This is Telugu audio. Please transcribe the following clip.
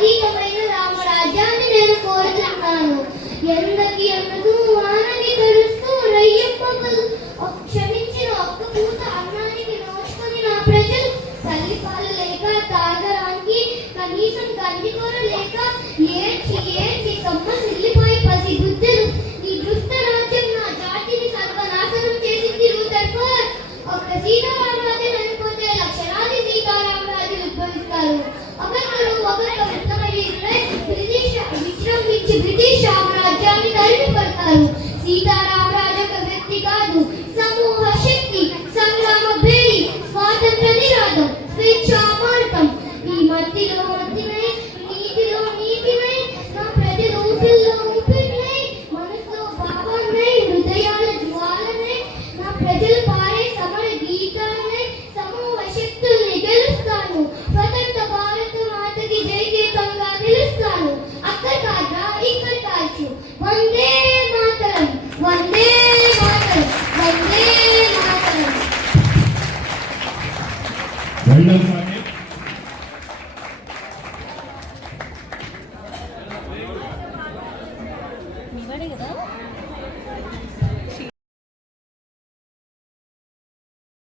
అతీతమైన రామరాజ్యాన్ని నేను కోరుతున్నాను. ఎందకి ఎందుకు వానకి తడుస్తూ రయ్యప్పగలు క్షమించిన ఒక్క పూట అన్నానికి నోచుకొని నా ప్రజలు తల్లిపాలు లేక తాగడానికి కనీసం గంజి కూర లేక ఏడ్చి ఏడ్చి సొమ్మసిల్లిపోయి పసి బుద్ధులు. నీ దుష్ట రాజ్యం నా జాతిని సర్వనాశనం చేసింది. రూదర్ఫోర్డ్ ఒక్క సీతారామరాజు చనిపోతే లక్షలాది సీతారామరాజులు ఉద్భవిస్తారు. ఒకరికొకరు ఉత్తమవీరులై విజృంభించి బ్రిటిష్ సామ్రాజ్యాన్ని తరిమి కొడతారు. సీతారామరాజు ఒక వ్యక్తి కాదు, సమూహ శక్తి, సంగ్రామ భేరి, స్వాతంత్ర నినాదం, స్వేచ్ఛామార్గం. ఈ మట్టిలో మట్టినై, నీతిలో నీతినై, నా ప్రజల ఊపిరిలో ఊపిరినై, మనసులో భావాన్నై, హృదయాల జ్వాలనై, నా ప్రజలు పాడే సమర గీతాలనై సమూహ శక్తుల్ని గెలుస్తాను. స్వతంత్ర భారత మాతకి జయగీతంగా నిలుస్తాను. అక్కడ కాదా ఇక్కడ కాల్చు. వందే మాతరం, వందే మాతరం, వందే మాతరం. కదా